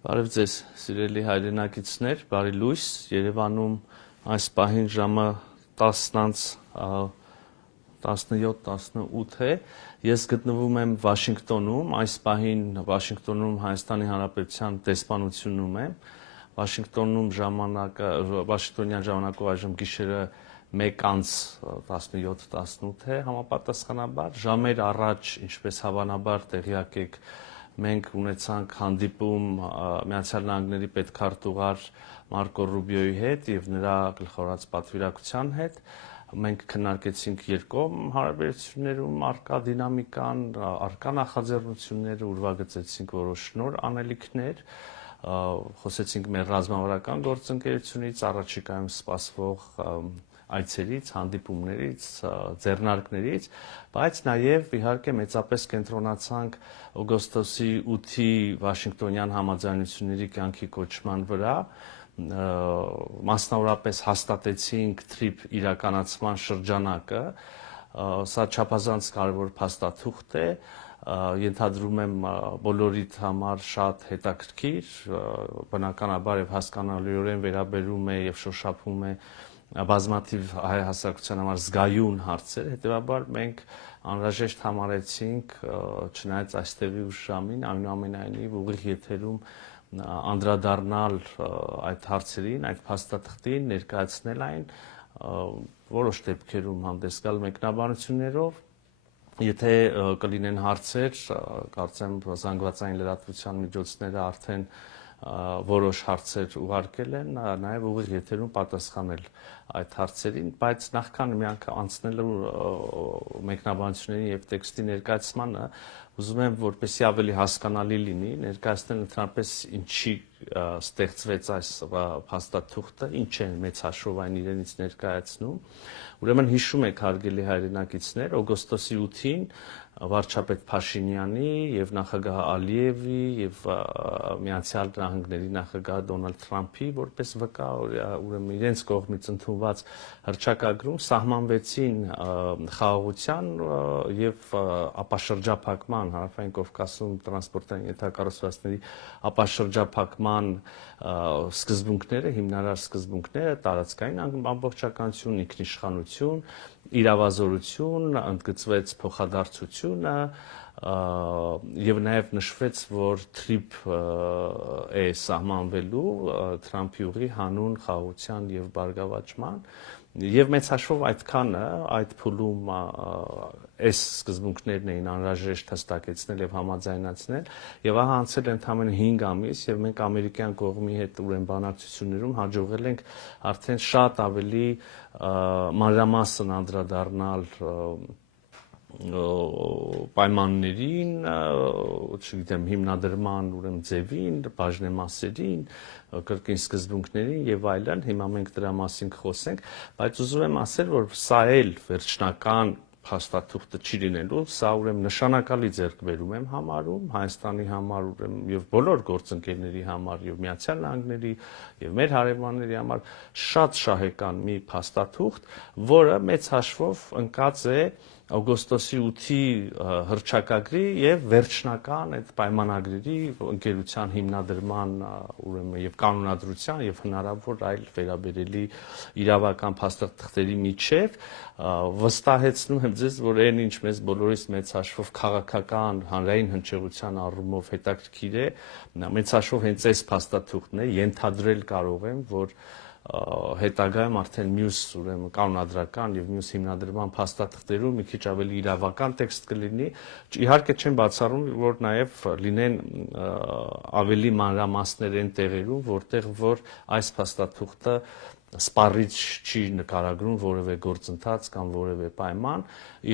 Բարև ձեզ, սիրելի հայրենակիցներ, բարի լույս, Երևանում այս պահին ժամը 10:17-18 է, ես գտնվում եմ Վաշինգտոնում, այս պահին Վաշինգտոնում Հայաստանի Հանրապետության դեսպանությունում եմ, Վաշինգտոնյան ժամանակով այժմ գիշերը 1:17-18 է համապատասխանաբար, ժամեր առաջ, ինչպես հավանաբար տեղյակ եք, մենք ունեցանք հանդիպում Միացյալ Նահանգների պետքարտուղար Մարկո Ռուբիոյի հետ եւ նրա գլխավորած պատվիրակության հետ։ Մենք քննարկեցինք երկկողմ հարաբերություններում առկա դինամիկան, առկա նախաձեռնությունները, ուրվագծեցինք որոշ նոր անելիքներ, խոսեցինք մեր ռազմավարական գործընկերությունից, առաջիկայում սպասվող այցերից, հանդիպումներից, ձեռնարկներից, բայց նաև իհարկե մեծապես կենտրոնացանք օգոստոսի 8-ի Վաշինգտոնյան համաձայնությունների կյանքի կոչման վրա, մասնավորապես հաստատեցինք TRIP իրականացման շրջանակը, սա չափազանց կարևոր փաստաթուղթ է, ենթադրում եմ բոլորիդ համար շատ հետաքրքիր, բնականաբար եւ հասկանալիորեն վերաբերում է եւ շոշափում է բազմաթիվ հայ հասարակության համար զգայուն հարցեր, հետեւաբար մենք անհրաժեշտ համարեցինք, չնայած այստեղի ուշ ժամին, այնուամենայնիվ ուղիղ եթերում անդրադառնալ այդ հարցերին, այդ փաստաթղթին, ներկայացնել այն, որոշ դեպքերում հանդես գալ մեկնաբանություններով, եթե կլինեն հարցեր, կարծեմ զանգվածային լրատվության միջոցները արդեն որոշ հարցեր ուղարկել են, նաև ուղիղ եթերում պատասխանել այդ հարցերին, բայց նախքան միանգ անցնելու մեկնաբանությունների եւ տեքստի ներկայացմանը, ուզում եմ որպեսզի ավելի հասկանալի լինի, ներկայացնել ընդհանրապես ինչի ստեղծվեց այս փաստաթուղթը, ինչ է մեծ հաշվով այն իրենից ներկայացնում։ Ուրեմն հիշում եք, հարգելի հայրենակիցներ, օգոստոսի 8-ին վարչապետ Փաշինյանի եւ նախագահ Ալիևի եւ Միացյալ Նահանգների նախագահ Դոնալդ Թրամփի որպես վկա, ուրեմն իրենց կողմից ընդունված հռչակագրում սահմանվեցին խաղաղության եւ ապաշրջափակման հարավային Կովկասում տրանսպորտային ենթակառուցվածքների ապաշրջափակման սկզբունքները, հիմնարար սկզբունքները, տարածքային ամբողջականություն, ինքնիշխանություն, իրավազորություն, ընդգծվեց փոխադարձությունը եւ նաեւ նշվեց, որ TRIP է սահմանվելու Թրամփի ուղի հանուն խաղաղության եւ բարգավաճման եւ մեծ հաշվով այդքանը այդ փուլում այս սկզբունքներն էին անհրաժեշտ հստակեցնել եւ համաձայնացնել եւ ահա անցել է ընդամենը 5 ամիս եւ մենք ամերիկյան կողմի հետ ուրեմն բանակցություններում հաջողել ենք արդեն շատ ավելի մանրամասն անդրադառնալ պայմաններին, չգիտեմ, հիմնադրման ուրեմն ձևին, բաժնեմասերին, կրկին սկզբունքներին եւ այլն, հիմա մենք դրա մասին կխոսենք, բայց ուզում եմ ասել, որ սա էլ վերջնական փաստաթուղթը չի լինելու, սա ուրեմն նշանակալի ձեռքբերում եմ համարում Հայաստանի համար ուրեմն եւ բոլոր գործընկերների համար եւ Միացյալ Նահանգների եւ մեր հարևանների համար շատ շահեկան մի փաստաթուղթ, որը մեծ հաշվով ընկած է օգոստոսի 8-ի հռչակագրի եւ վերջնական այդ պայմանագրերի ընկերության հիմնադրման ուրեմն եւ կանոնադրության եւ հնարավոր այլ վերաբերելի իրավական փաստաթղթերի միջև վստահեցնում եմ ձեզ, որ այն ինչ մեզ բոլորիս մեծ հաշվով քաղաքական հանրային հնչեղության առումով հետաքրքիր է, մեծ հաշվով հենց այս փաստաթուղթն է, ենթադրել կարող եմ, որ հետագայում արդեն մյուս ուրեմն կանոնադրական եւ մյուս հիմնադրման փաստաթղթերում մի քիչ ավելի իրավական տեքստ կլինի, իհարկե չեմ բացառում, որ նաեւ լինեն ավելի մանրամասներ այն տեղերում, որտեղ որ այս փաստաթուղթը սպառիչ չի նկարագրում որևէ գործընթաց կամ որևէ պայման,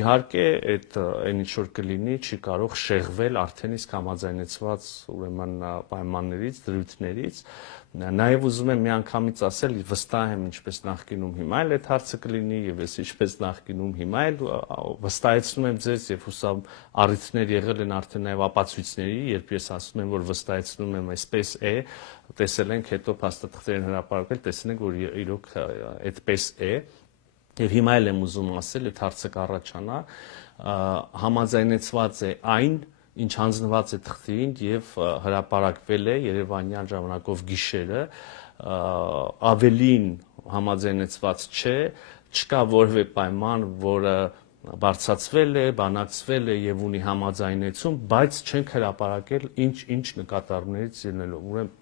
իհարկե այդ այն ինչ որ կլինի չի կարող շեղվել արդեն իսկ համաձայնեցված ուրեմն պայմաններից, դրույթներից, նաեւ ուզում եմ միանգամից ասել, վստահ եմ ինչպես նախկինում հիմա էլ այդ հարցը կլինի եւ ես ինչպես նախկինում հիմա էլ վստահեցնում եմ ձեզ եւ հուսամ առիթներ եղել են արդեն նաեւ ապացույցների, երբ ես ասում եմ, որ վստահեցնում եմ, այսպես է, տեսել ենք հետո փաստաթղթերին հրապարակել, տեսել ենք, որ իրոք այդպես է եւ հիմա էլ եմ ուզում ասել, այդ հարցը կառաջանա, համաձայնեցված է այն ինչ հանձնված է թղթին եւ հրապարակվել է Երևանյան ժամանակով գիշերը, ավելին համաձայնեցված չէ, չկա որևէ պայման, որը բարձրացվել է, բանակցվել է եւ ունի համաձայնեցում, բայց չենք հրապարակել ինչ նկատառումներից ելնելով։ Ուրեմն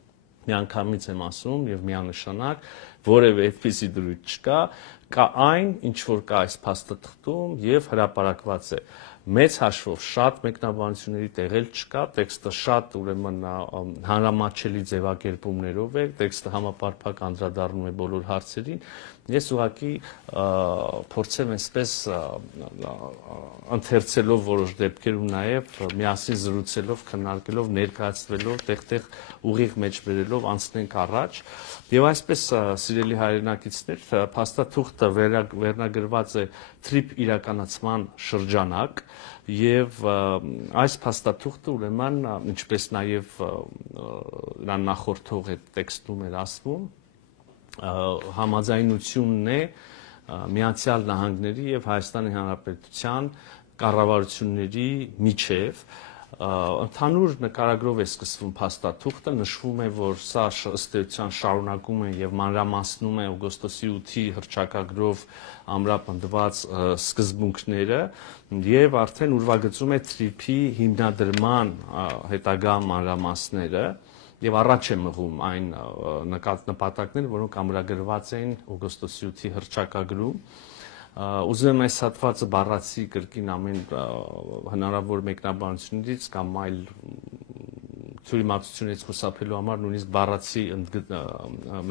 միանգամից եմ ասում եւ միանշանակ որևէ այդպիսի դրույթ չկա, կա այն, ինչ որ կա այս փաստաթղթում եւ հրապարակված է։ Մեծ հաշվով շատ մեկնաբանությունների տեղել չկա, տեքստը շատ ուրեմն հանրամատչելի ձևակերպումներով է, տեքստը համապարփակ անդրադառնում է բոլոր հարցերին։ Ես ուղղակի փորձեմ այսպես ընթերցելով որոշ դեպքերում նաև միասին զրուցելով, քննարկելով, ներկայացնելով, տեղ-տեղ ուղիղ մեջ բերելով անցնենք առաջ։ Եվ այսպես սիրելի հայրենակիցներ, փաստաթուղթը վերնագրված է թրիփ իրականացման շրջանակ եւ այս փաստաթուղթը ուրեմն ինչպես նաև նա նախորդող այդ տեքստում էր ասվում համաձայնությունն է Միացյալ Նահանգների եւ Հայաստանի Հանրապետության կառավարությունների միջև ընդհանուր նկարագրով է սկսվում փաստաթուղթը, նշվում է, որ սա ըստ էության շարունակում է եւ մանրամասնում է օգոստոսի 8-ի հռչակագրով ամրապնդված սկզբունքները եւ արդեն ուրվագծում է թրիփի հիմնադրման հետագա մանրամասները եւ առաջ է մղում այն նպատակները, որոնք ամրագրված էին օգոստոսի 8-ի հռչակագրում։ Ուզում եմ այս հատվածը բառացի կրկին ամեն հնարավոր մեկնաբանություններից կամ այլ թյուրիմացությունից խուսափելու համար նույնիսկ բառացի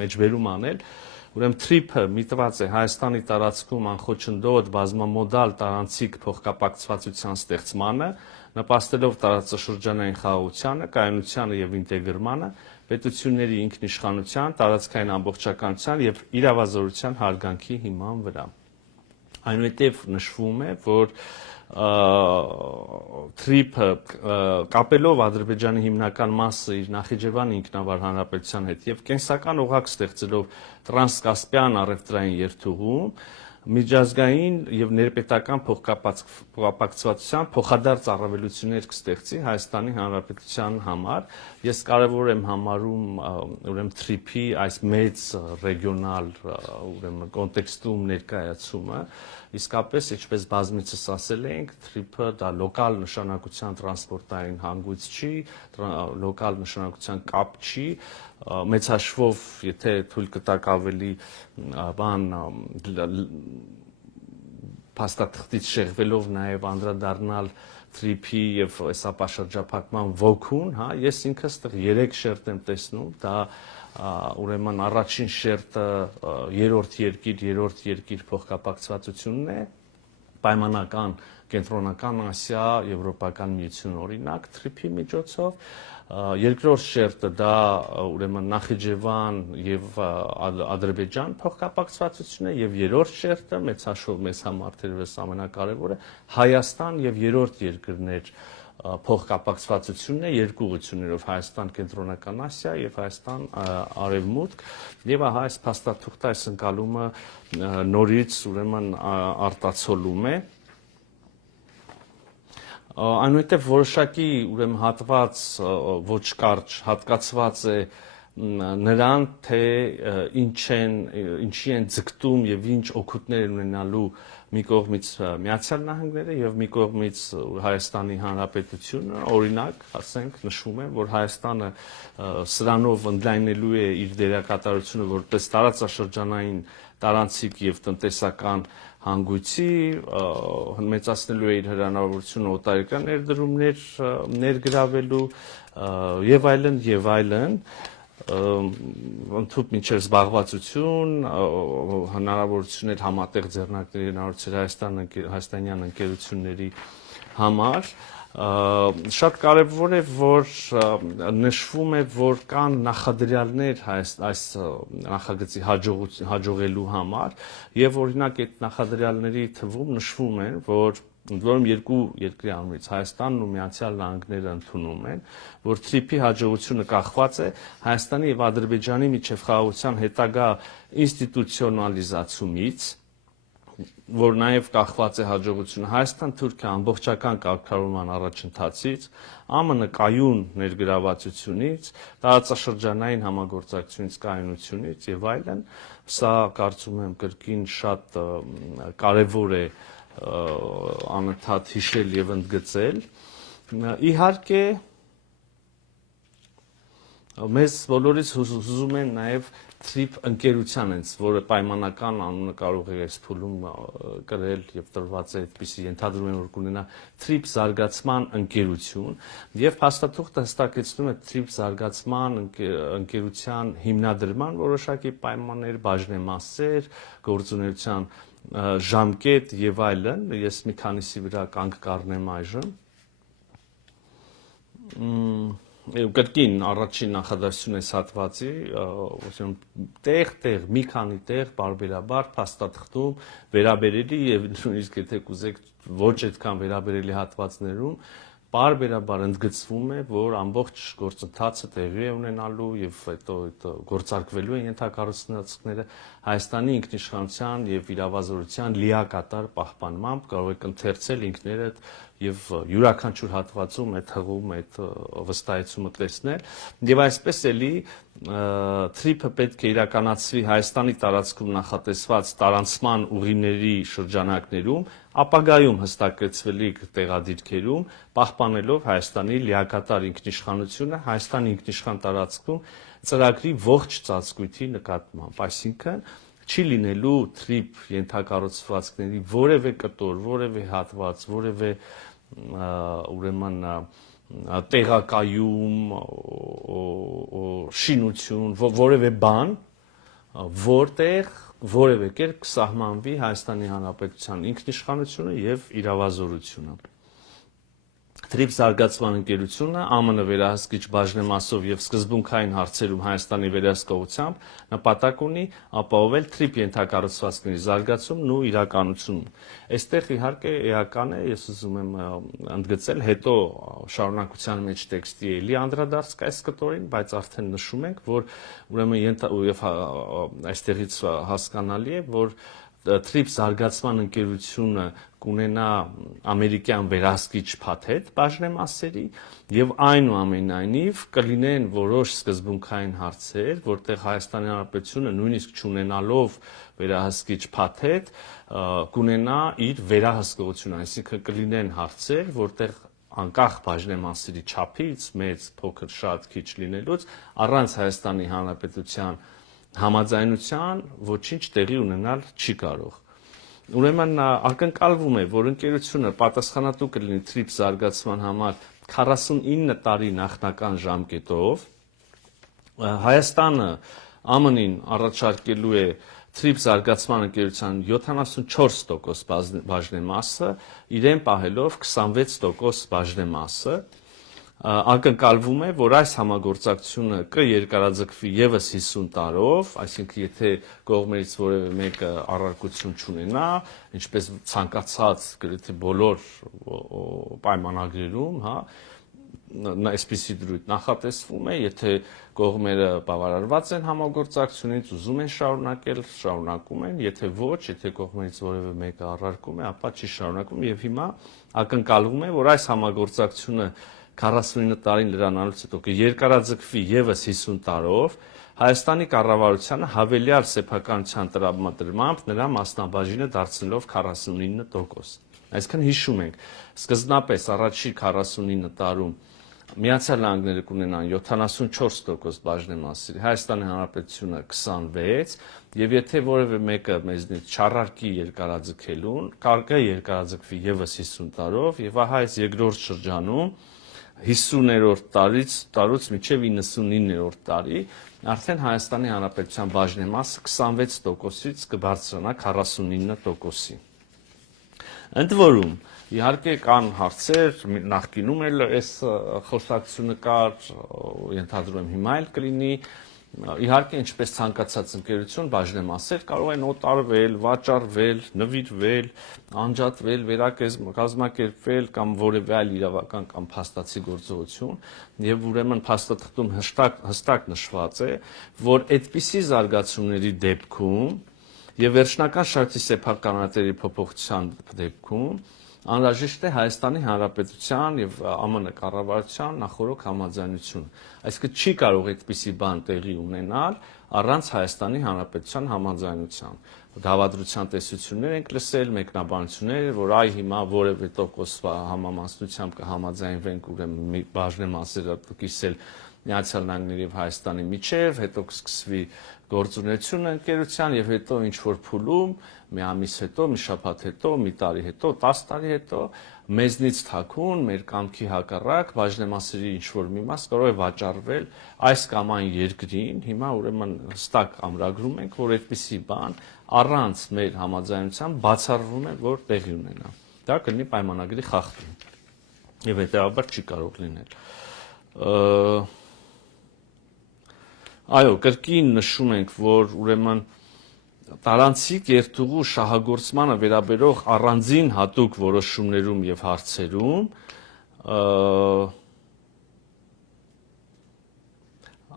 մեջբերում անել։ Ուրեմն թրիփը միտված է Հայաստանի տարածքում անխոչնդոտ բազմամոդալ տարանցիկ փոխկապակցվածության ստեղծմանը, նպաստելով տարածաշրջանային խաղաղությանը, կայունությանը եւ ինտեգրմանը, պետությունների ինքնիշխանության, տարածքային ամբողջականության եւ իրավազորության հարգանքի հիման վրա։ Այնուհետև նշվում է, որ թրիփը կապելով Ադրբեջանի հիմնական մասը իր Նախիջևան ինքնավար հանրապետության հետ եւ կենսական օղակ ստեղծելով տրանսկասպյան առևտրային երթուղում միջազգային եւ ներպետական փոխկապակցվածության փոխադարձ առավելություններ կստեղծի Հայաստանի Հանրապետության համար։ Ես կարևոր եմ համարում ուրեմն թրիփի այս մեծ ռեգիոնալ ուրեմն կոնտեքստում ներկայացումը, իսկապես ինչպես բազմիցս ասել ենք, թրիփը դա լոկալ նշանակության տրանսպորտային հանգույց չի, լոկալ նշանակության կապ չի, մեծ հաշվով, եթե թույլ կտակ ավելի բան փաստաթղթից շեղվելով նաև անդրադառնալ թրիփի եւ սապաշրջափակման ոգուն, հա, ես ինքս 3 շերտ եմ տեսնում, դա ուրեմն առաջին շերտը երրորդ երկիր փոխկապակցվածությունն է, պայմանական կենտրոնական Ասիա, Եվրոպական միություն օրինակ թրիփի միջոցով, երկրորդ շերտը դա ուրեմն Նախիջևան եւ Ադրբեջան փոխկապակցվածությունն է եւ երրորդ շերտը մեծ հաշվով մեզ համար թերևս ամենակարևորը Հայաստան եւ երրորդ երկրներ փոխկապակցվածությունն է երկու ուղղություններով Հայաստան կենտրոնական Ասիա եւ Հայաստան արևմուտք եւ ահա այս փաստաթուղթը այս ընկալումը նորից ուրեմն արտացոլում է այնուհետև որոշակի ուրեմն հատված ոչ կարճ հատկացված է նրան թե ինչի են ձգտում եւ ինչ օգուտներ ունենալու մի կողմից Միացյալ Նահանգները եւ մի կողմից Հայաստանի Հանրապետությունը, օրինակ, ասենք, նշվում է, որ Հայաստանը սրանով ընդլայնելու է իր դերակատարությունը որպես տարածաշրջանային տարանցիկ եւ տնտեսական հանգույցի, մեծացնելու է իր հնարավորությունը օտարերկրյա ներդրումներ ներգրավելու եւ այլն, ընդհանուր մինչև զբաղվածություն, հնարավորություններ համատեղ ձեռնարկների հնարավորություններ հայաստանյան ընկերությունների համար, շատ կարևոր է, որ նշվում է, որ կան նախադրյալներ այս նախագծի հաջողելու համար եւ օրինակ այդ նախադրյալների թվում նշվում է, որ ընդ որում երկու երկրի անունից Հայաստանն ու Միացյալ Նահանգները ընդունում են, որ թրիփի հաջողությունը կախված է Հայաստանի եւ Ադրբեջանի միջև խաղաղության հետագա ինստիտուցիոնալիզացումից, որ նաև կախված է հաջողությունը Հայաստան-Թուրքիա ամբողջական կարգավորման առաջընթացից, ԱՄՆ կայուն ներգրավվածությունից, տարածաշրջանային համագործակցությունից, կայունությունից եւ այլն, սա կարծում եմ կրկին շատ կարեւոր է անընդհատ հիշել եւ ընդգծել։ Իհարկե մեզ բոլորից հուզում են նաև TRIP ընկերության հենց, որը պայմանական անունը կարող է այս փուլում կրել եւ տրված է այդպիսի ենթադրում են, որ կունենա TRIP զարգացման ընկերություն եւ փաստաթուղթը հստակեցնում է TRIP զարգացման ընկերության հիմնադրման որոշակի պայմաններ, բաժնեմասեր, գործունեության ժամկետ եւ այլն, ես մի քանիսի վրա կանգ կառնեմ այժմ։ Կրկին առաջին նախադասություն այս հատվածի, տեղ, մի քանի տեղ բարբերաբար փաստաթղթում վերաբերելի եւ նույնիսկ եթե կուզեք ոչ այդքան վերաբերելի հատվածներում բարբերաբար ընդգծվում է, որ ամբողջ գործընթացը տեղի է ունենալու եւ հետո գործարկվելու են ենթակառուցվածքները Հայաստանի ինքնիշխանության եւ իրավազորության լիակատար պահպանմամբ, կարող եք ընթերցել ինքներդ եւ յուրաքանչյուր հատվածում այդ հղում այդ վստահեցումը տեսնել եւ այսպես էլի TRIP-ը պետք է իրականացվի Հայաստանի տարածքում նախատեսված տարանցման ուղիների շրջանակներում, ապագայում հստակեցվելիք տեղադիրքերում, պահպանելով Հայաստանի լիակատար ինքնիշխանությունը Հայաստանի ինքնիշխան տարածքում ծրագրի ողջ ծածկույթի նկատմամբ, այսինքն չի լինելու TRIP ենթակառուցվածքների որևէ կտոր, որևէ հատված, որևէ ուրեմն տեղակայում, շինություն, որևէ բան, որտեղ որևէ կերպ կսահմանվի Հայաստանի Հանրապետության ինքնիշխանությունը եւ իրավազորությունը։ TRIP զարգացման ընկերությունը ԱՄՆ վերահսկիչ բաժնեմասով եւ սկզբունքային հարցերում Հայաստանի վերահսկողությամբ նպատակ ունի ապահովել TRIP ենթակառուցվածքների զարգացումն ու իրականությունն։ Այստեղ իհարկե էական է, ես ուզում եմ ընդգծել, հետո շարունակության մեջ տեքստի էլի անդրադարձ կա այս կտորին, բայց արդեն նշում ենք, որ ուրեմն եւ այստեղից հասկանալի է, որ TRIP զարգացման ընկերությունը կունենա ամերիկյան վերահսկիչ փաթեթ բաժնեմասերի եւ այնուամենայնիվ կլինեն որոշ սկզբունքային հարցեր, որտեղ Հայաստանի Հանրապետությունը նույնիսկ չունենալով վերահսկիչ փաթեթ կունենա իր վերահսկողությունը, այսինքն կլինեն հարցեր, որտեղ անկախ բաժնեմասերի չափից, մեծ, փոքր, շատ, քիչ լինելուց, առանց Հայաստանի Հանրապետության համաձայնության ոչինչ տեղի ունենալ չի կարող։ Ուրեմն ակնկալվում է, որ ընկերությունը պատասխանատու կլինի TRIP զարգացման համար 49 տարի նախնական ժամկետով։ Հայաստանը ԱՄՆ-ին առաջարկելու է TRIP զարգացման ընկերության 74% բաժնեմասը, իրեն պահելով 26% բաժնեմասը։ Ակնկալվում է, որ այս համագործակցությունը կերկարաձգվի եւս 50 տարով, այսինքն եթե կողմերից որևէ մեկը առարկություն չունենա, ինչպես ցանկացած գրեթե բոլոր պայմանագրերում, հա, այսպիսի դրույթ նախատեսվում է, եթե կողմերը բավարարված են համագործակցությունից, ուզում են շարունակել, շարունակում են, եթե ոչ, եթե կողմերից որևէ մեկը առարկում է, ապա չի շարունակում եւ հիմա ակնկալվում է, որ այս համագործակցությունը 49 տարին լրանալուց հետո կերկարաձգվի եւս 50 տարով, Հայաստանի կառավարությանը հավելյալ սեփականության տրամադրմամբ նրա մասնաբաժինը դարձնելով 49%։ Այսինքն հիշում ենք, սկզբնապես առաջին 49 տարում Միացյալ Նահանգները կունենան 74% բաժնեմասերի, Հայաստանի Հանրապետությունը 26%, եւ եթե որևէ մեկը մեզնից չառարկի երկարաձգելուն, կարգա երկարաձգվի եւս 50 տարով, եւ ահա այս երկրորդ շրջանում 50-րդ տարուց մինչև 99-րդ տարի արդեն Հայաստանի Հանրապետության բաժնեմասը 26%-ից կբարձրանա 49%-ի։ Ընդ որում, իհարկե կան հարցեր, նախկինում էլ այս խոսակցությունը կար, ենթադրում եմ հիմա էլ կլինի, իհարկե ինչպես ցանկացած ընկերություն բաժնեմասեր կարող են օտարվել, վաճառվել, նվիրվել, անջատվել, վերակազմակերպվել կամ որևէ այլ իրավական կամ փաստացի գործողություն, եւ ուրեմն փաստաթղթում հստակ նշված է, որ այդպիսի զարգացումների դեպքում Եվ վերջնական շարքի սեփականատերի փոփոխության դեպքում անհրաժեշտ է Հայաստանի Հանրապետության եւ ԱՄՆ կառավարության նախորոք համաձայնություն։ Այսինքն չի կարող այդպիսի բան տեղի ունենալ առանց Հայաստանի Հանրապետության համաձայնության։ Դավադրության տեսություններ ենք լսել, մեկնաբանություններ, որ այ հիմա որևէ տոկոս համամասնությամբ կհամաձայնվենք, ուրեմն բաժնե մասերը կիսել Միացյալ Նահանգների եւ Հայաստանի միջև, հետո կսկսվի գործունեությունը ընկերության եւ հետո ինչ որ փուլում մի ամիս հետո, մի շաբաթ հետո, մի տարի հետո, 10 տարի հետո մեզնից թաքուն, մեր կամքի հակառակ բաժնեմասերի ինչ որ մի մաս կարող է վաճառվել այս կամ այն երկրին։ Հիմա ուրեմն հստակ ամրագրում ենք, որ այդպիսի բան առանց մեր համաձայնության բացառվում է, որ տեղի ունենա։ Դա կլինի պայմանագրի խախտում եւ հետեւաբար չի կարող լինել։ Այո, կրկին նշում ենք, որ ուրեմն տարանցիկ երթուղու շահագործմանը վերաբերող առանձին հատուկ որոշումներում եւ հարցերում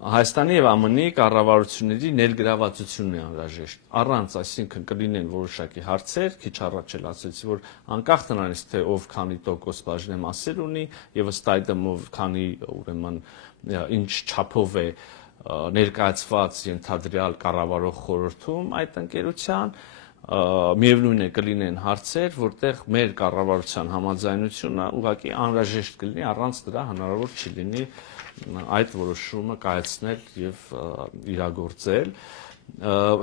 Հայաստանի եւ ԱՄՆ-ի կառավարությունների ներգրավվածությունն է անհրաժեշտ։ Առանց, այսինքն կլինեն որոշակի հարցեր, քիչ առաջ էլ ասեցի, որ անկախ նրանից թե ով քանի տոկոս բաժնեմասեր ունի եւ ըստ այդմ ով քանի ուրեմն ինչ չափով է ներկայացված ենթադրյալ կառավարող խորհրդում այդ ընկերության միևնույն է կլինեն հարցեր, որտեղ մեր կառավարության համաձայնությունը ուղղակի անհրաժեշտ կլինի, առանց դրա հնարավոր չի լինի այդ որոշումը կայացնել եւ իրագործել։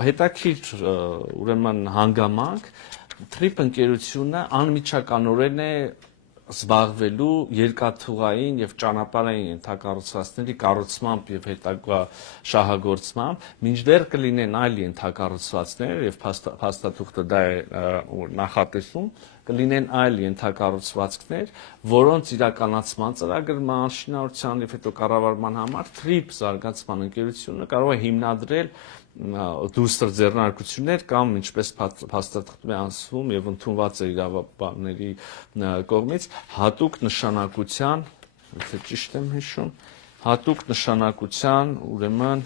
Հետաքրիր ուրեմն հանգամանք TRIP ընկերությունը անմիջականորեն է զբաղվելու երկաթուղային եւ ճանապարհային ենթակառուցվածքների կառուցմամբ եւ հետագա շահագործմամբ, մինչդեռ կլինեն այլ ենթակառուցվածքներ եւ փաստաթուղթը դա է նախատեսում, կլինեն այլ ենթակառուցվածքներ, որոնց իրականացման ծրագրման, շինարարության եւ հետո կառավարման համար TRIP զարգացման ընկերությունը կարող է հիմնադրել դուստր ձեռնարկություններ կամ ինչպես փաստաթղթում է ասվում եւ ընդունված է իրավաբանների կողմից հատուկ նշանակության, եթե ճիշտ եմ հիշում, հատուկ նշանակության ուրեմն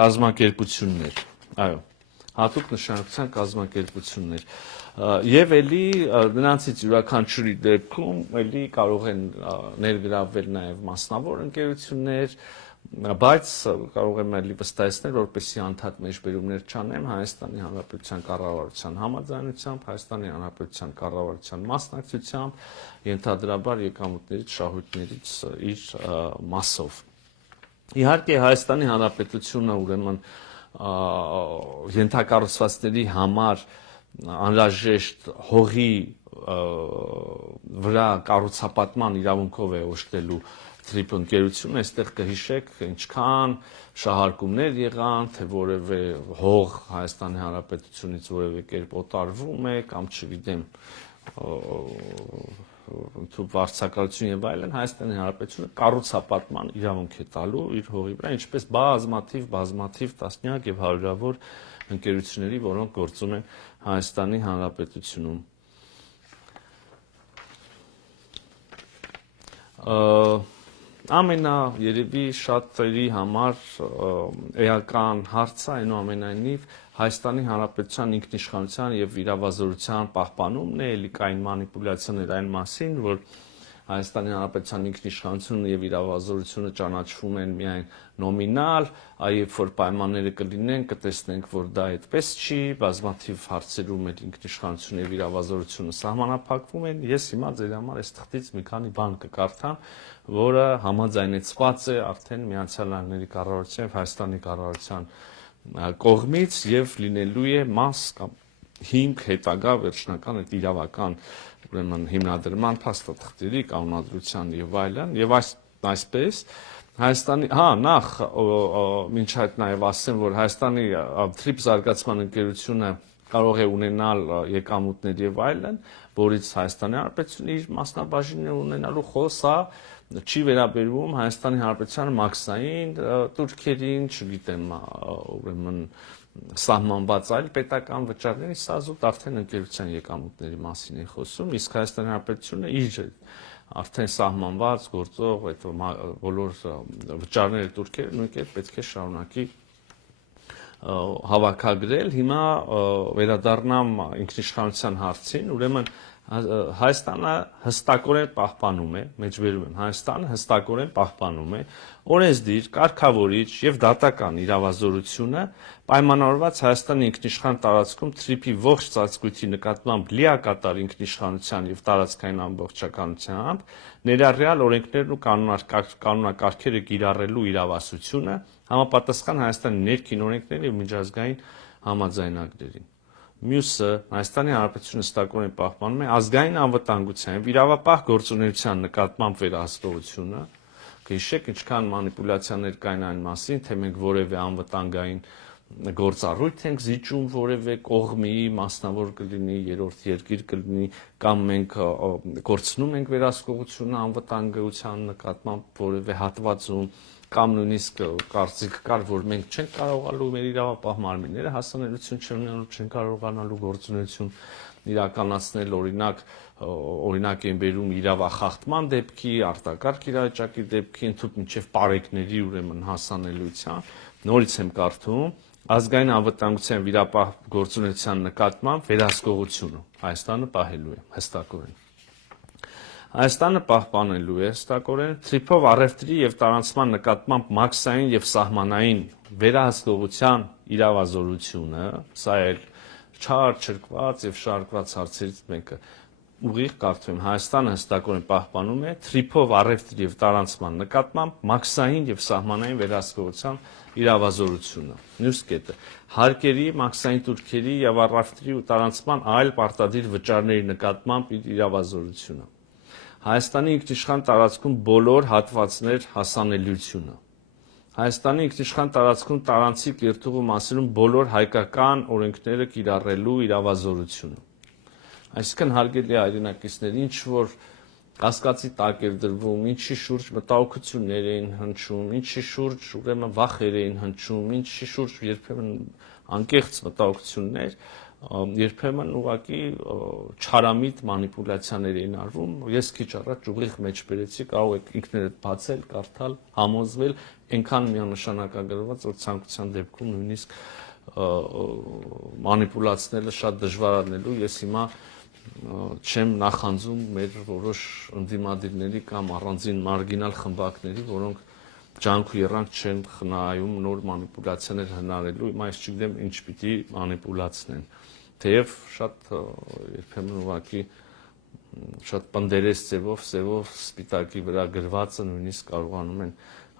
կազմակերպություններ, այո, հատուկ նշանակության կազմակերպություններ եւ էլի նրանցից յուրաքանչյուրի դեպքում էլի կարող են ներգրավվել նաեւ մասնավոր ընկերություններ, բայց կարող եմ էլի վստահեցնել, որպեսզի անդադ մեջբերումներ չանեմ Հայաստանի Հանրապետության կառավարության համաձայնությամբ, Հայաստանի Հանրապետության կառավարության մասնակցությամբ, ենթադրաբար եկամուտներից, շահույթներից իր մասով։ Իհարկե Հայաստանի Հանրապետությունը ուրեմն ենթակառուցվածքների համար անհրաժեշտ հողի վրա կառուցապատման իրավունքով է օժտելու TRIP ընկերությունը, այստեղ կհիշեք ինչքան շահարկումներ եղան, թե որևէ հող Հայաստանի Հանրապետությունից որևէ կերպ օտարվում է կամ չգիտեմ վարձակալություն եւ այլն, Հայաստանի Հանրապետությունը կառուցապատման իրավունք է տալու իր հողի վրա, ինչպես բազմաթիվ տասնյակ եւ հարյուրավոր ընկերությունների, որոնք գործում են Հայաստանի Հանրապետությունում։ Երևի շատերի համար էական հարցը այնուամենայնիվ Հայաստանի Հանրապետության ինքնիշխանության եւ իրավազորության պահպանումն է, ելի կային մանիպուլյացիաներ այն մասին, որ Հայաստանի Հանրապետության ինքնիշխանությունը եւ իրավազորությունը ճանաչվում են միայն նոմինալ, այբ որ պայմանները կլինեն, կտեսնենք, որ դա այդպես չի, բազմաթիվ հարցերում էլ ինքնիշխանությունը եւ իրավազորությունը սահմանափակվում են։ Ես հիմա ձեր համար այս թղթից մի քանի բան կկարդամ, որը համաձայնեցված է արդեն Միացյալ Նահանգների կառավարության եւ Հայաստանի կառավարության կողմից եւ լինելու է մաս կամ հիմք հետագա վերջնական այդ իրավական ուրեմն հիմնադրման փաստաթղթերի կանոնադրության եւ այլն եւ այսպես Հայաստանի նախ մինչ այդ նաեւ ասեմ որ Հայաստանի TRIP զարգացման ընկերությունը կարող է ունենալ եկամուտներ եւ այլն, որից Հայաստանի Հանրապետությունը իր մասնաբաժինը ունենալու խոսա չի վերաբերվում Հայաստանի Հանրապետության մաքսային турքերին, չգիտեմ, ուրեմն սահմանված այլ պետական վճարների, սա զուտ արդեն ընկերության եկամուտների մասին է խոսում, իսկ Հայաստանի Հանրապետությունը իր արդեն սահմանված գործող այդ բոլոր վճարները турքերը նույնքեր պետք է շարունակի հավաքագրել, հիմա վերադառնամ ինքնիշխանության հարցին, ուրեմն Հայաստանը հստակորեն պահպանում է, մեջբերում եմ, Հայաստանը հստակորեն պահպանում է օրենսդիր, կարգավորիչ եւ դատական իրավազորությունը պայմանավորված Հայաստանի ինքնիշխան տարածքում թրիփի ողջ ծածկույթի նկատմամբ լիակատար ինքնիշխանության եւ տարածքային ամբողջականությամբ ներառյալ օրենքներն ու կանոնակարգերը կիրառելու իրավասությունը համապատասխան Հայաստանի ներքին օրենքներին եւ միջազգային համաձայնագրերին։ Մյուսը Հայաստանի Հանրապետությունը հստակորեն պահպանում է ազգային անվտանգության եւ իրավապահ գործունեության նկատմամբ վերահսկողությունը, հիշեք ինչքան մանիպուլյացիաներ կային այն մասին, թե մենք որևէ անվտանգային գործառույթ ենք զիջում որևէ կողմի, մասնավոր կլինի, երրորդ երկիր կլինի, կամ մենք կորցնում ենք վերահսկողությունը անվտանգության նկատմամբ որևէ հատվածում, կամ նույնիսկ կարծիք կար, որ մենք չենք կարողանալու մեր իրավապահ մարմինները հասանելիություն չունենալու, չեն կարողանալու գործունեություն իրականացնել, օրինակ են բերում իրավախախտման դեպքի, արտակարգ իրավիճակի դեպքի, ընդհանուր մինչև պարեկների ուրեմն հասանելիության, նորից եմ կարդում, ազգային անվտանգության իրավապահ գործունեության նկատմամբ վերահսկողությունը Հայաստանը պահելու է հստակորեն։ Հայաստանը պահպանելու է հստակորեն թրիփով առևտրի եւ տարանցման նկատմամբ մաքսային եւ սահմանային վերահսկողության իրավազորությունը, սա է չար չրկված եւ շարքված հարցերից մեկը։ Ուղիղ կարդում եմ, Հայաստանը հստակորեն պահպանում է թրիփով առևտրի եւ տարանցման նկատմամբ մաքսային եւ սահմանային վերահսկողության իրավազորությունը։ Մյուս կետը հարկերի, մաքսային տուրքերի եւ առևտրի ու տարանցման այլ պարտադիր վճարների նկատմամբ իրավազորությունը։ Հայաստանի ինքնիշխան տարածքում բոլոր հատվածներ հասանելիությունը։ Հայաստանի ինքնիշխան տարածքում տարանցի կիրթուղու մասերում բոլոր հայկական օրենքները կիրառելու իրավազորությունը։ Այսինքն հարգելի հայրենակիցներ, ինչ որ կասկածի տակ էր դրվում, ինչի շուրջ մտահոգություններ էին հնչում, ինչի շուրջ ուրեմն վախեր էին հնչում, ինչի շուրջ երբեմն անկեղծ մտահոգություններ, երբեմն ուղղակի չարամիտ մանիպուլյացիաներ էին արվում, ես քիչ առաջ ուղիղ մեջ բերեցի, կարող եք ինքներդ բացել, կարդալ, համոզվել, այնքան միանշանակագրված, որ ցանկության դեպքում նույնիսկ մանիպուլացնելը շատ դժվարանելու, ես հիմա չեմ նախանձում մեր որոշ ընդդիմադիրների կամ առանձին մարգինալ խմբակների, որոնք ջանք ու երանք չեն խնայում նոր մանիպուլյացիաներ հնարելու, հիմա ես չգիտեմ ինչ պիտի մանիպուլացնեն, թեև շատ երբեմն ուղղակի շատ պնդերես ձևով սպիտակի վրա գրվածը նույնիսկ կարողանում են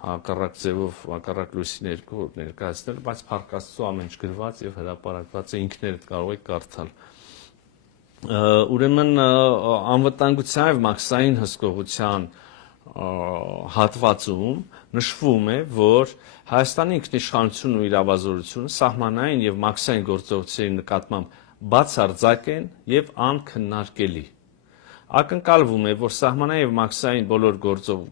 հակառակ ձևով, հակառակ լույսի ներքո ներկայացնել, բայց փառք Աստծո ամեն ինչ գրված եւ հրապարակված է, ինքներդ կարող եք կարդալ։ Ուրեմն անվտանգության եւ մաքսային հսկողության հատվածում նշվում է, որ Հայաստանի ինքնիշխանությունն ու իրավազորությունը սահմանային եւ մաքսային գործողությունների նկատմամբ բացարձակ են եւ անքննարկելի։ Ակնկալվում է, որ սահմանային եւ մաքսային բոլոր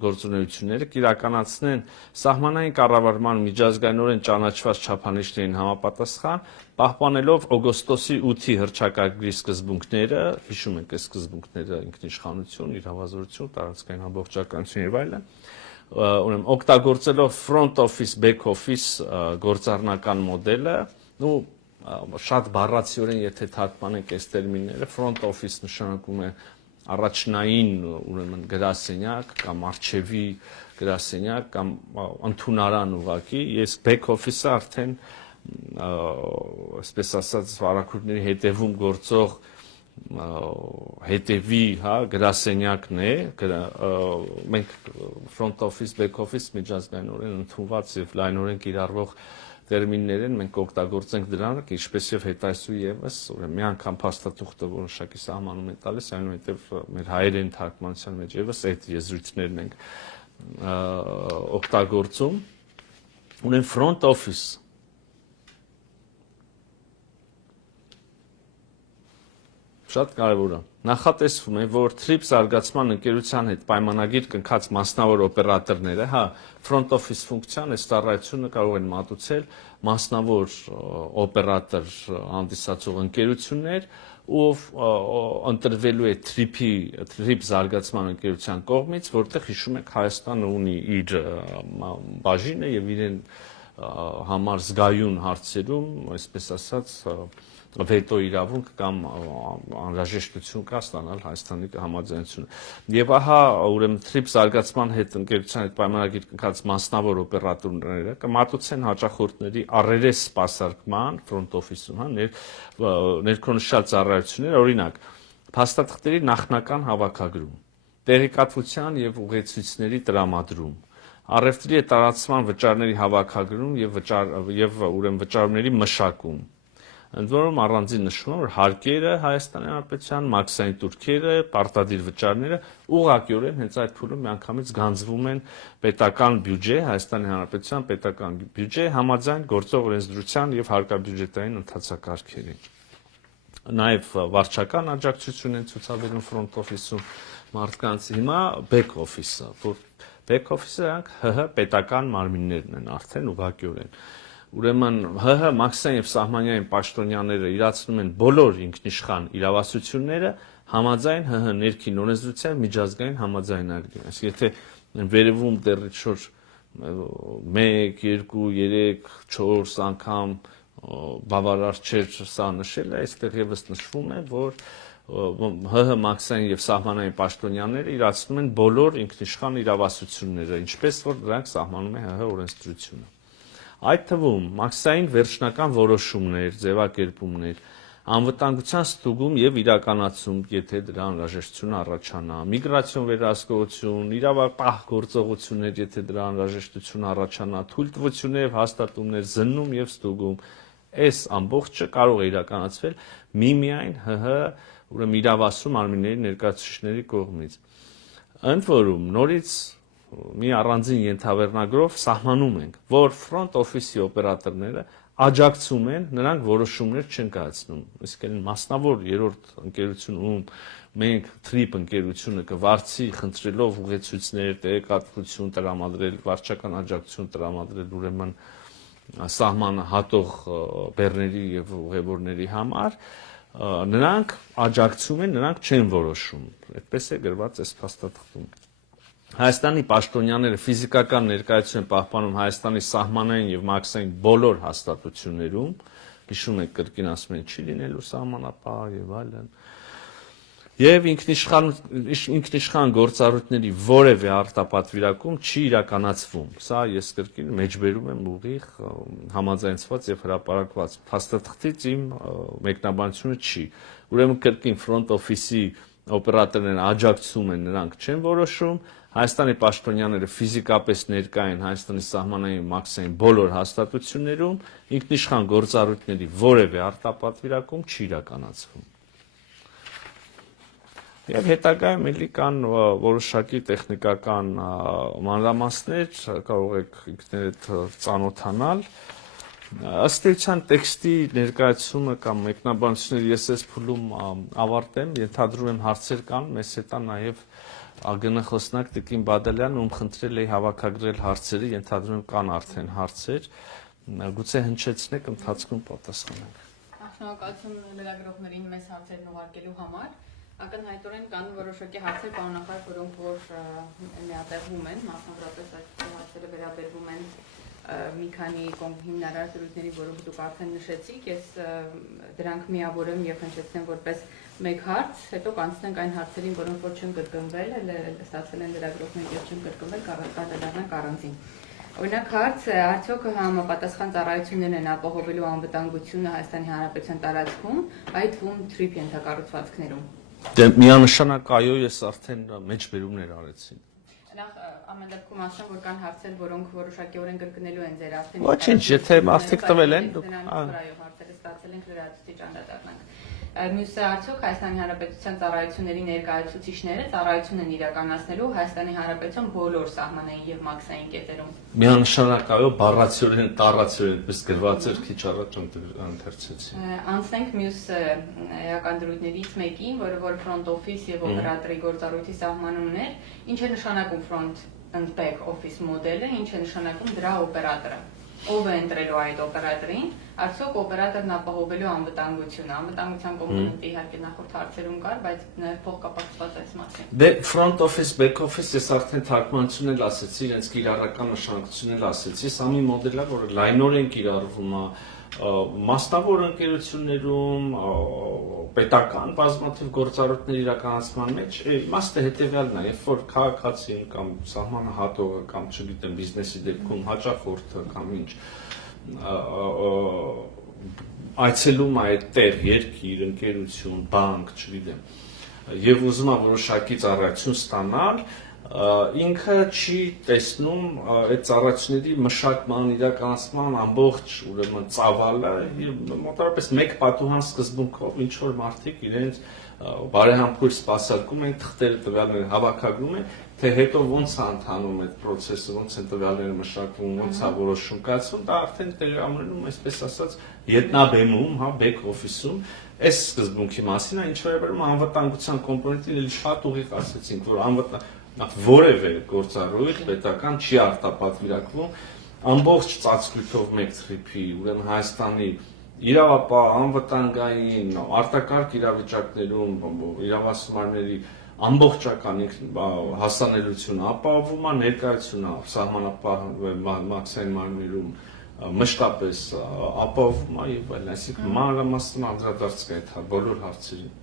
գործունեությունները կիրականացնեն սահմանային կառավարման միջազգայինորեն ճանաչված չափանիշներին համապատասխան, պահպանելով օգոստոսի 8-ի հռչակագրի սկզբունքները, հիշում ենք այս սկզբունքները՝ ինքնիշխանություն, իրավազորություն, տարածքային ամբողջականություն եւ այլն, ուրեմն օգտագործելով front office, back office գործառնական մոդելը, շատ բառացիորեն եթե թարգմանենք այս տերմինները, front office նշանակում է առաջնային ուրեմն գրասենյակ կամ արխիվի գրասենյակ կամ ընդունարան ուղակի, ես back office-ը արդեն այսպես ասած վարակույրների հետևում գործող հետևի, գրասենյակն է, մենք front office, back office միջազգայինորեն ընդունված եւ լայնորեն կիրառվող տերմիններ են, մենք օգտագործենք դրանք, ինչպես եւ հետայսու եւս, ուրեմն մի անգամ փաստաթուղթը որոշակի սահմանում է տալիս, այնուհետեւ մեր հայերեն թարգմանության մեջ եւս այդ եզրույթներն ենք օգտագործում։ Ուրեմն front office շատ կարևոր է։ Նախատեսվում է, որ TRIPS զարգացման ընկերության հետ պայմանագիր կնքած մասնավոր օպերատորները, front office ֆունկցիան այս ծառայությունը կարող են մատուցել մասնավոր օպերատոր հանդիսացող ընկերություններ, ով ընտրվելու է TRIPS զարգացման ընկերության կողմից, որտեղ հիշում եք Հայաստանը ունի իր բաժինը եւ իրեն համար զգայուն հարցերում, այսպես ասած, վետո իրավունք կամ անհրաժեշտություն կա ստանալ Հայաստանի համաձայնությունը։ Եվ ահա ուրեմն TRIPS զարգացման հետ ընկերության հետ պայմանագիր կնքած մասնավոր օպերատորները կմատուցեն հաճախորդների առերես սպասարկման front office-ում, ներքոնշալ ծառայություններ, օրինակ, փաստաթղթերի նախնական հավաքագրում, տեղեկատվության եւ ուղեցույցների տրամադրում, առևտրի հետ տարածման վճարների հավաքագրում եւ ուրեմն վճարումների մշակում։ Ընդ որում առանձին նշվում է, որ հարկերը Հայաստանի Հանրապետության, մաքսային տուրքերը, պարտադիր վճարները ուղղակիորեն հենց այդ փուլում միանգամից գանձվում են պետական բյուջե, Հայաստանի Հանրապետության պետական բյուջե համաձայն գործող օրենսդրության եւ հարկաբյուջետային ընթացակարգերին։ Նաեւ վարչական աջակցություն են ցուցաբերում front office-ում մարդկանց, հիմա back office-ը, որ back office-ը ՀՀ պետական մարմիններն են արդեն ուղղակիորեն։ Ուրեմն ՀՀ մաքսային եւ սահմանային պաշտոնյաները իրացնում են բոլոր ինքնիշխան իրավասությունները համաձայն ՀՀ ներքին օրենսդրության միջազգային համաձայնագրին։ Այսինքն եթե վերևում դեռ ինչ-որ 1, 2, 3, 4 անգամ բավարար չէր սա նշելը, այստեղ եւս նշվում է, որ ՀՀ մաքսային եւ սահմանային պաշտոնյաները իրացնում են բոլոր ինքնիշխան իրավասությունները, ինչպես որ դրանք սահմանում է ՀՀ օրենսդրությունը։ Այդ թվում մաքսային վերջնական որոշումներ, ձևակերպումներ, անվտանգության ստուգում եւ իրականացում, եթե դրա անհրաժեշտություն առաջանա, միգրացիոն վերահսկողություն, իրավապահ գործողություններ, եթե դրա անհրաժեշտություն առաջանա, թույլտվություններ եւ հաստատումներ, զննում եւ ստուգում, այս ամբողջը կարող է իրականացվել միմիայն ՀՀ ուրեմն իրավասու մարմինների ներկայացուցիչների կողմից։ Ընդ որում նորից մի առանձին ենթավերնագրով սահմանում ենք, որ front office-ի օպերատորները աջակցում են, նրանք որոշումներ չեն կայացնում։ Այսինքն մասնավոր երրորդ ընկերությունում մենք TRIP ընկերությունը կվարձի խնդրելով ուղեցույցներ, տեղեկատվություն տրամադրել, վարչական աջակցություն տրամադրել ուրեմն սահմանը հատող բեռների եւ ուղևորների համար, նրանք աջակցում են, նրանք չեն որոշում։ Այդպես է գրված այս փաստաթղթում։ Հայաստանի պաշտոնյաները ֆիզիկական ներկայություն են պահպանում Հայաստանի սահմանային եւ մաքսային բոլոր հաստատություններում, հիշում եք կրկին ասում են չի լինելու սահմանապահ եւ այլն։ Եվ ինքնիշխան գործառույթների որևէ արտապատվիրակում չի իրականացվում։ Սա ես կրկին մեջբերում եմ ուղիղ համաձայնված եւ հրապարակված փաստաթղթից իմ մեկնաբանությունը չի։ Ուրեմն կրկին front office-ի օպերատորներն աջակցում են, նրանք չեն որոշում, Հայաստանի պաշտոնյաները ֆիզիկապես ներկա են Հայաստանի սահմանային մաքսային բոլոր հաստատություններում, ինքնիշխան գործառույթների որևէ արտապատվիրակում չի իրականացվում։ Եվ հետագայում էլի կան որոշակի տեխնիկական մանրամասներ, կարող եք ինքներդ ծանոթանալ։ Ըստ էության տեքստի ներկայացումը կամ մեկնաբանությունները ես այս փուլում ավարտեմ, ենթադրում եմ հարցեր կան, մեզ հետ է նաև ԱԳՆ խոսնակ Տիկին Բադալյան, ում խնդրել էի հավաքագրել հարցերը, ենթադրում եմ կան արդեն հարցեր, գուցե հնչեցնեք, ընթացքում պատասխանենք։ Շնորհակալություն լրագրողներին մեզ հարցերն ուղարկելու համար։ Ակնհայտորեն կան որոշակի հարցեր կանոնախար, որոնք որ միատեղվում են, մասնավորապես այդ հարցերը վերաբերվում են մի քանի հիմնարար դրույթների, որոնք դուք արդեն նշեցիք, ես դրանք միավորեմ եւ հնչեցնեմ որպես մեկ հարց, հետո կանցնենք այն հարցերին, որոնք որ չեն կրկնվել, ստացել են լրագրողների եւ չեն կրկնվել, կառուցանք առանձին։ Օրինակ հարց, արդյոք համապատասխան ծառայություններն են ապահովելու անվտանգությունը Հայաստանի Հանրապետության տարածքում, այդ թվում TRIP ենթակառուցվածքներում։ Դե միանշանակ այո, ես արդեն մեջբերումներ արեցի։ Նախ ամեն դեպքում ասեմ, որ կան հարցեր, որոնք որոշակիորեն կրկնելու են ձեր արդեն։ Ոչինչ, եթե մարդիկ տվել են, դուք հարցերը ստացել ենք լրացուցիչ անդրադառնանք։ Մյուսը արդյոք Հայաստանի Հանրապետության ծառայությունների ներկայացուցիչները ծառայություն են իրականացնելու Հայաստանի Հանրապետության բոլոր սահմանային եւ մաքսային կետերում։ Միանշանակ այո, բառացիորեն, տառացիորեն պես գրված էր, քիչ առաջ ընթերցեցի։ Անցնենք մյուս էական դրույթներից մեկին, որը որ front office եւ օպերատորի գործառույթի սահմանումներ, ինչ է նշանակում front and back office մոդելը, ինչ է նշանակում դրա օպերատորը։ ով է ընտրելու այդ օպերատորին, արդյոք օպերատորն ապահովելու անվտանգությունը, անվտանգության կոմպոնենտը իհարկե նախորդ հարցերում կար, բայց նաև փոխկապակցված այս մասին։ Դե front office, back office ես արդեն թարգմանությունն էլ ասեցի, իրենց կիրառական նշանակությունն էլ ասեցի, սա մի մոդել է, որը լայնորեն կիրառվում է մասնավոր ընկերություններում, պետական բազմաթիվ գործառույթների իրականացման մեջ, իմաստը հետևյալն է, երբ որ քաղաքացին կամ սահմանահատողը կամ չգիտեմ բիզնեսի դեպքում հաճախորդը կամ ինչ այցելում է այդ տեղ, երկիր, ընկերություն, բանկ, չգիտեմ, եւ ուզում է որոշակի ծառայություն ստանալ, ինքը չի տեսնում այդ ծառայությունների մշակման, իրականացման ամբողջ ուրեմն ծավալը եւ մոտավորապես մեկ պատուհան սկզբունքով ինչ որ մարդիկ իրենց բարեհամբույր սպասարկում են, թղթերը տվյալները հավաքագրում են, թե հետո ոնց է ընթանում այդ process-ը, ոնց են տվյալները մշակվում, ոնց է որոշում կայացվում, դա արդեն տեղամնում, այսպես ասած, ետնաբեմում, հա, back office-ում, այս սկզբունքի մասին է, ինչ վերաբերում անվտանգության կոմպոնենտին էլի շատ ուղիղ ասեցինք, որ որևէ գործառույթ պետական չի արտապատվիրակվում ամբողջ ծածկույթով մեկ թրիփի, ուրեմն Հայաստանի իրավապահ, անվտանգային, արտակարգ իրավիճակներում իրավասումարների ամբողջական հասանելիությունը ապահովում է, ներկայությունը սահմանապահ մաքսային մարմիններում մշտապես ապահովում է եւ այլն, այսինքն մանրամասն անդրադարձ կա այդ բոլոր հարցերին։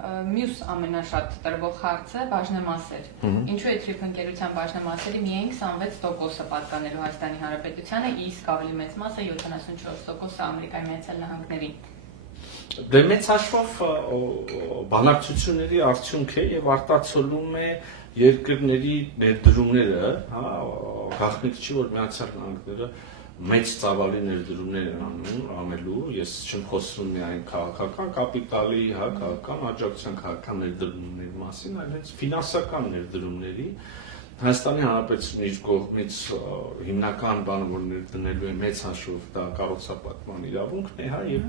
Մյուս ամենաշատ տրվող հարցը բաժնեմասեր։ Ինչու է թրիփ ընկերության բաժնեմասերի միայն 26%-ը պատկանելու Հայաստանի Հանրապետությանը, իսկ ավելի մեծ մասը 74%-ը Ամերիկայի Միացյալ Նահանգներին։ Դե մեծ հաշվով բանակցությունների արդյունք է եւ արտացոլում է երկրների ներդրումները, հա, գաղտնիք չի որ Միացյալ Նահանգները մեծ ծավալի ներդրումներ են անելու, ես չեմ խոսում միայն քաղաքական կապիտալի, հա, քաղաքական աջակցության, քաղաքական ներդրումների մասին, այլ հենց ֆինանսական ներդրումների Հայաստանի Հանրապետությունը իր կողմից հիմնական բանը, որ ներդնելու է մեծ հաշվով դա կառուցապատման իրավունքն է, հա, եւ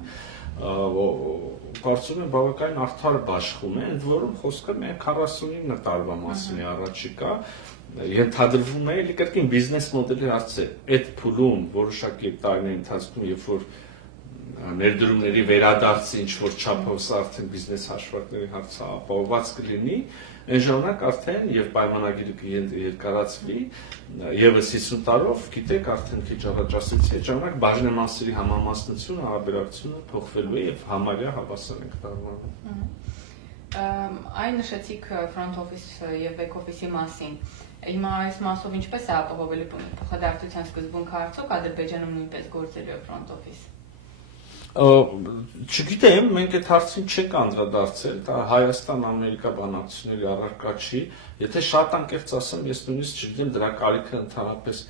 կարծում եմ բավականին արդար բաշխում է, ընդ որում խոսքը միայն 49 տարվա մասին է առաջիկա, ենթադրվում է էլի կրկին բիզնես մոդելի հարց է, այդ փուլում որոշակի տարիների ընթացքում, երբ որ ներդրումների վերադարձը ինչ որ չափով սա արդեն բիզնես հաշվարկների հարցը ապահովված կլինի, այն ժամանակ արդեն եւ պայմանագիրը կերկարացվի եւս 50 տարով, գիտեք, արդեն քիչ առաջ ասեցի, այդ ժամանակ բաժնեմասերի համամասնությունը, հարաբերակցությունը փոխվելու է եւ համարյա հավասար ենք դառնալու։ Այն նշեցիք front office եւ back office-ի մասին։ Հիմա այս մասով ինչպես է ապահովելու փոխադարձության սկզբունքը արդյոք Ադրբեջանում նույնպես գործելու է front office։ Չգիտեմ, մենք այդ հարցին չենք անդրադարձել, դա Հայաստան-Ամերիկա բանակցությունների առարկա չի, եթե շատ անկեղծ ասեմ, ես նույնիսկ չգիտեմ դրա կարիքը ընդհանրապես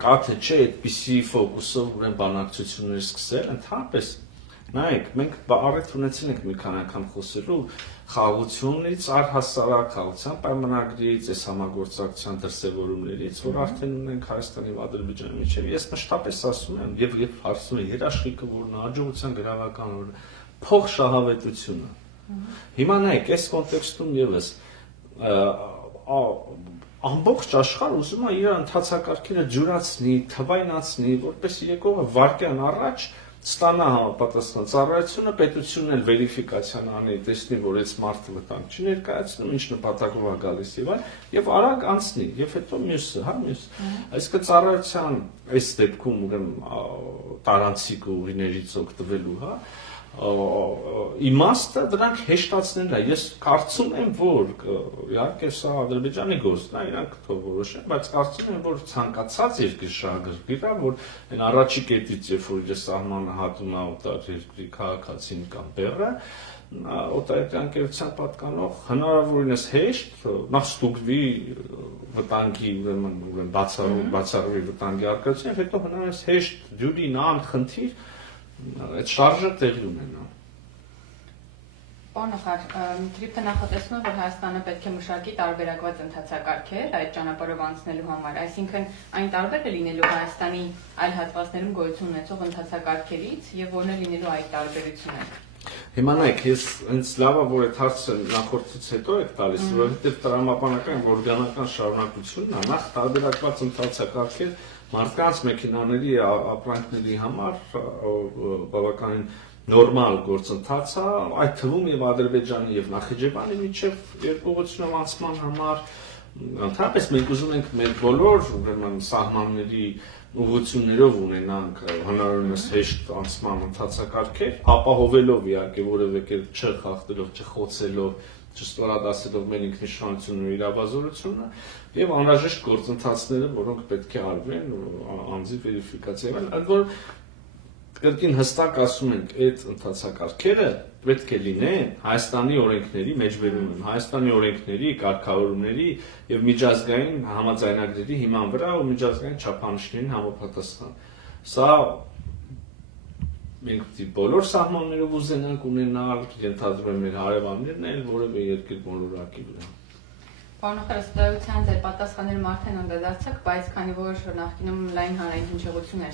կա թե չէ այդպիսի ֆոկուսով ուրեմն բանակցություններ սկսել, ընդհանրապես նայեք, մենք առիթ ունեցինք մի քանի անգամ խոսելու խաղաղությունից, առհասարակ խաղաղության պայմանագրից, այս համագործակցության դրսևորումներից, որ արդեն ունենք Հայաստանի եւ Ադրբեջանի միջեւ։ Ես մշտապես ասում եմ եւ հարցում եմ երաշխիքը որն է, հաջողության գրավական որն է, փոխշահավետությունը։ Հիմա նայեք, այս կոնտեքստում եւս ամբողջ աշխարհը ուզում է իր ընթացակարգերը ջուրացնի, թվայնացնի, որպես եկողը վարկյան առաջ ստանա համապատասխան ծառայությունը, պետությունն էլ վերիֆիկացիան անի, տեսնի, որ այս մարդը վտանգ չի ներկայացնում, ինչ նպատակով է գալիս եւ այլ, եւ արագ անցնի, եւ հետո մյուսը, հա, մյուս։ Այսինքն ծառայության այս դեպքում ուրեմն տարանցիկ ուղիներից օգտվելու, հա, իմաստը դրանք հեշտացնելն է։ Ես կարծում եմ, որ իհարկե սա Ադրբեջանի գործն է, իրանք թող որոշեն, բայց կարծում եմ, որ ցանկացած երկրի շահագրգիռ է, որ այն առաջի կետից, երբ որ իր սահմանը հատում է օտար երկրի քաղաքացին կամ բեռը, օտարերկրյա ընկերության պատկանող հնարավորինս հեշտ նախ ստուգվի վտանգի ուրեմն բացառվի վտանգի արկայությունը, հետո հնարավորինս հեշտ դյուրին անխնդիր այդ շարժը տեղի ունենա։ Պարոն նախարար, թրիփը նախատեսում է, որ Հայաստանը պետք է մշակի տարբերակված ընթացակարգեր այդ ճանապարհով անցնելու համար, այսինքն այն տարբեր է լինելու Հայաստանի այլ հատվածներում գոյություն ունեցող ընթացակարգերից եւ որն է լինելու այդ տարբերությունը։ Հիմա նայեք, ես հենց լավ է, որ այդ հարցը նախորդից հետո եք տալիս, որովհետև տրամաբանական օրգանական շարունակությունն է, նախ տարբերակված ընթացակարգեր մարդկանց մեքենաների ապրանքների համար բավականին նորմալ գործընթաց է, այդ թվում եւ Ադրբեջանի եւ Նախիջևանի միջև երկուղությունով անցման համար, ընդհանրապես մենք ուզում ենք մեր բոլոր ուրեմն սահմանների ուղղություններով ունենանք հնարավորինս հեշտ անցման ընթացակարգեր, ապահովելով իհարկե որևէ կերպ չխախտելով, չխոցելով, չստորադասելով մեր ինքնիշխանությունն ու իրավազորությունը եւ անհրաժեշտ գործընթացները, որոնք պետք է արվեն անձի վերիֆիկացիայով, ընդ որում կրկին հստակ ասում ենք, այդ ընթացակարգերը պետք է լինեն Հայաստանի օրենքների մեջբերում են, Հայաստանի օրենքների, կարգավորումների եւ միջազգային համաձայնագրերի հիման վրա ու միջազգային չափանիշներին համապատասխան։ Սա մենք բոլոր սահմաններով ուզենանք ունենալ, ենթադրում եմ մեր հարևաններն էլ որևէ երկիր բոլորակի վրա։ Պարոն Նախարար, ըստ էության ձեր պատասխանները արդեն անդրադարձակ, բայց քանի որ նախկինում լայն հանրային հնչեղություն էր